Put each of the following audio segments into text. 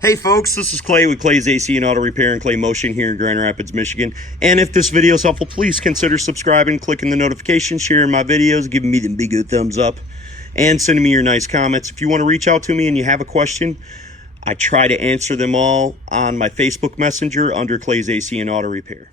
Hey folks, this is Clay with Clay's AC and Auto Repair and Clay Motion here in Grand Rapids, Michigan. And if this video is helpful, please consider subscribing, clicking the notification, sharing my videos, giving me the big thumbs up, and sending me your nice comments. If you want to reach out to me and you have a question, I try to answer them all on my Facebook Messenger under Clay's AC and Auto Repair.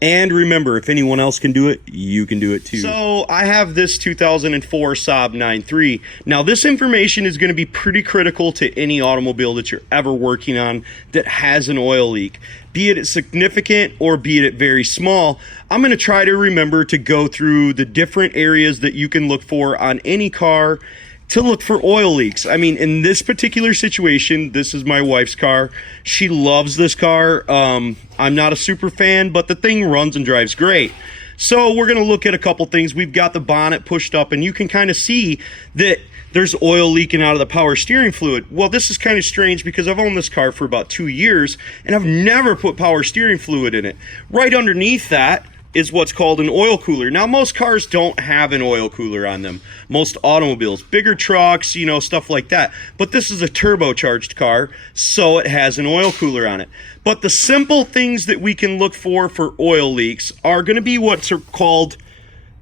And remember, if anyone else can do it, you can do it too. So I have this 2004 Saab 9.3. Now this information is going to be pretty critical to any automobile that you're ever working on that has an oil leak. Be it significant or be it very small, I'm going to try to remember to go through the different areas that you can look for on any car to look for oil leaks. I mean, in this particular situation, this is my wife's car. She loves this car. I'm not a super fan, but the thing runs and drives great. So we're gonna look at a couple things. We've got the bonnet pushed up and you can kind of see that there's oil leaking out of the power steering fluid. Well, this is kind of strange because I've owned this car for about 2 years and I've never put power steering fluid in it. Right underneath that is what's called an oil cooler. Now, most cars don't have an oil cooler on them. Most automobiles, bigger trucks, you know, stuff like that. But this is a turbocharged car, so it has an oil cooler on it. But the simple things that we can look for oil leaks are going to be what's called,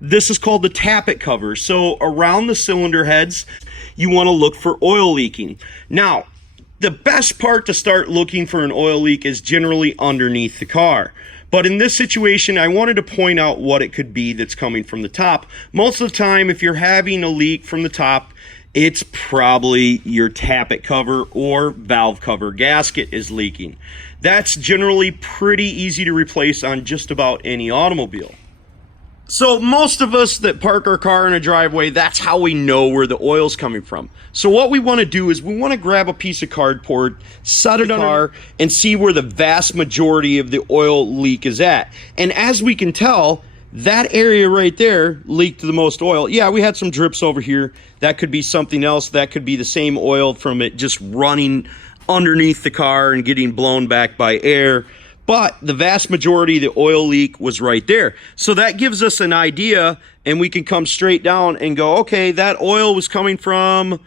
this is called the tappet cover. So around the cylinder heads, you want to look for oil leaking. Now, the best part to start looking for an oil leak is generally underneath the car. But in this situation, I wanted to point out what it could be that's coming from the top. Most of the time, if you're having a leak from the top, it's probably your tappet cover or valve cover gasket is leaking. That's generally pretty easy to replace on just about any automobile. So most of us that park our car in a driveway, that's how we know where the oil's coming from. So what we want to do is we want to grab a piece of cardboard, set it on our car, and see where the vast majority of the oil leak is at. And as we can tell, that area right there leaked the most oil. Yeah, we had some drips over here. That could be something else. That could be the same oil from it just running underneath the car and getting blown back by air. But the vast majority of the oil leak was right there. So that gives us an idea, and we can come straight down and go, okay, that oil was coming from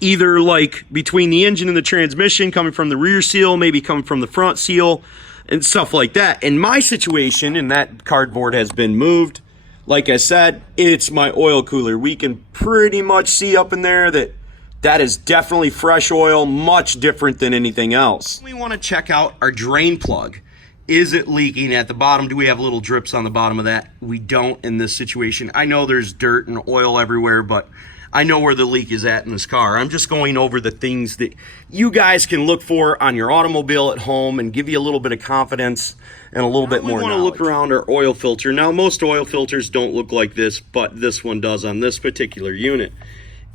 either like between the engine and the transmission, coming from the rear seal, maybe coming from the front seal, and stuff like that. In my situation, and that cardboard has been moved, like I said, it's my oil cooler. We can pretty much see up in there that is definitely fresh oil, much different than anything else. We want to check out our drain plug. Is it leaking at the bottom? Do we have little drips on the bottom of that? We don't in this situation. I know there's dirt and oil everywhere, but I know where the leak is at in this car. I'm just going over the things that you guys can look for on your automobile at home and give you a little bit of confidence and a little bit more knowledge. We want to look around our oil filter. Now, most oil filters don't look like this, but this one does on this particular unit.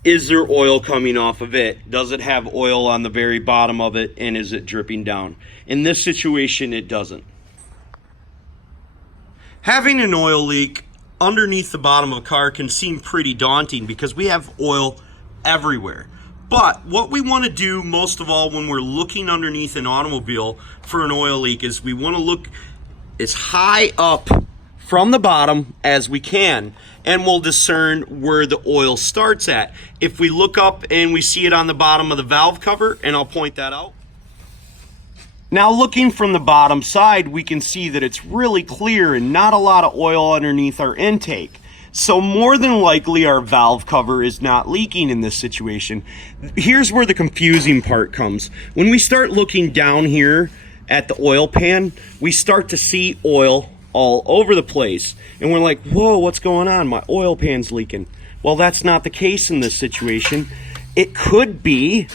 Is there oil coming off of it? Does it have oil on the very bottom of it, and is it dripping down? In this situation, it doesn't. Having an oil leak underneath the bottom of a car can seem pretty daunting because we have oil everywhere. But what we want to do most of all when we're looking underneath an automobile for an oil leak is we want to look as high up from the bottom as we can, and we'll discern where the oil starts at. If we look up and we see it on the bottom of the valve cover, and I'll point that out. Now looking from the bottom side, we can see that it's really clear and not a lot of oil underneath our intake. So more than likely our valve cover is not leaking in this situation. Here's where the confusing part comes. When we start looking down here at the oil pan, we start to see oil all over the place. And we're like, whoa, what's going on? My oil pan's leaking. Well, that's not the case in this situation. It could be.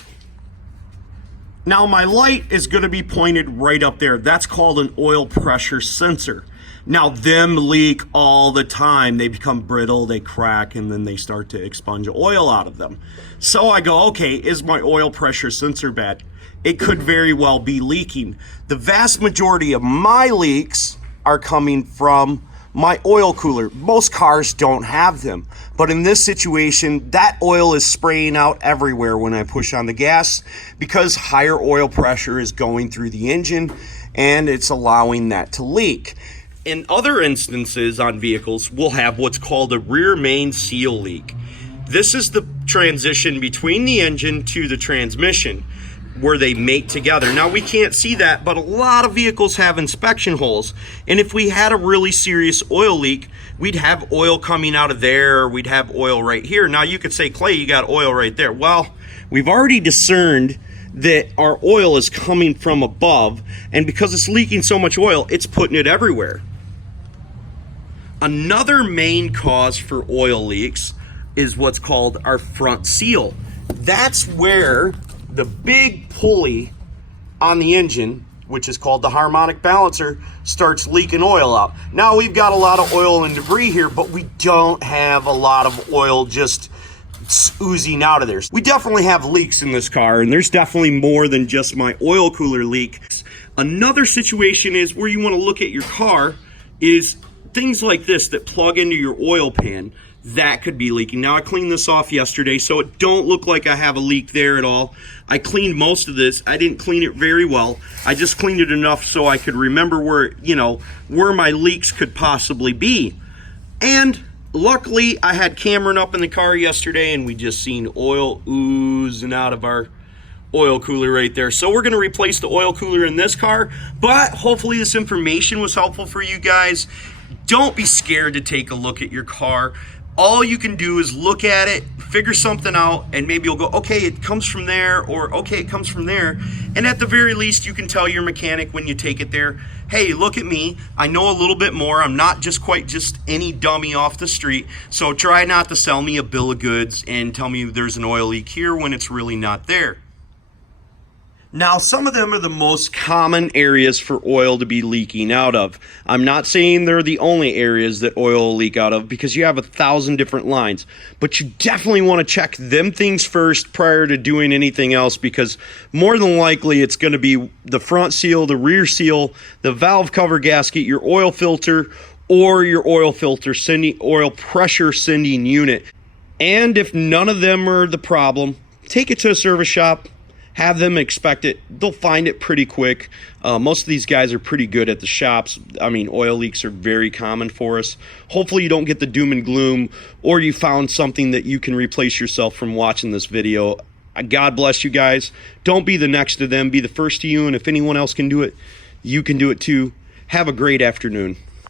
Now, my light is going to be pointed right up there. That's called an oil pressure sensor. Now, them leak all the time. They become brittle, they crack, and then they start to expunge oil out of them. So I go, okay, is my oil pressure sensor bad? It could very well be leaking. The vast majority of my leaks are coming from my oil cooler. Most cars don't have them, but in this situation, that oil is spraying out everywhere when I push on the gas because higher oil pressure is going through the engine and it's allowing that to leak. In other instances on vehicles, we'll have what's called a rear main seal leak. This is the transition between the engine to the transmission. where they mate together. Now we can't see that, but a lot of vehicles have inspection holes, and if we had a really serious oil leak, we'd have oil coming out of there, or we'd have oil right here. Now you could say, Clay, you got oil right there. Well, we've already discerned that our oil is coming from above, and because it's leaking so much oil, it's putting it everywhere. Another main cause for oil leaks is what's called our front seal. That's where the big pulley on the engine, which is called the harmonic balancer, starts leaking oil out. Now we've got a lot of oil and debris here, but we don't have a lot of oil just oozing out of there. We definitely have leaks in this car, and there's definitely more than just my oil cooler leak. Another situation is where you want to look at your car is things like this that plug into your oil pan. That could be leaking. Now I cleaned this off yesterday, so it don't look like I have a leak there at all. I cleaned most of this. I didn't clean it very well. I just cleaned it enough so I could remember where, where my leaks could possibly be. And luckily I had Cameron up in the car yesterday, and we just seen oil oozing out of our oil cooler right there. So we're going to replace the oil cooler in this car, but hopefully this information was helpful for you guys. Don't be scared to take a look at your car. All you can do is look at it, figure something out, and maybe you'll go, okay, it comes from there, or okay, it comes from there. And at the very least, you can tell your mechanic when you take it there, hey, look at me, I know a little bit more, I'm not just quite just any dummy off the street, so try not to sell me a bill of goods and tell me there's an oil leak here when it's really not there. Now, some of them are the most common areas for oil to be leaking out of. I'm not saying they're the only areas that oil will leak out of, because you have 1,000 different lines. But you definitely want to check them things first prior to doing anything else, because more than likely it's going to be the front seal, the rear seal, the valve cover gasket, your oil filter, or your oil filter oil pressure sending unit. And if none of them are the problem, take it to a service shop. Have them inspect it. They'll find it pretty quick. Most of these guys are pretty good at the shops. I mean, oil leaks are very common for us. Hopefully you don't get the doom and gloom, or you found something that you can replace yourself from watching this video. God bless you guys. Don't be the next to them. Be the first to you. And if anyone else can do it, you can do it too. Have a great afternoon.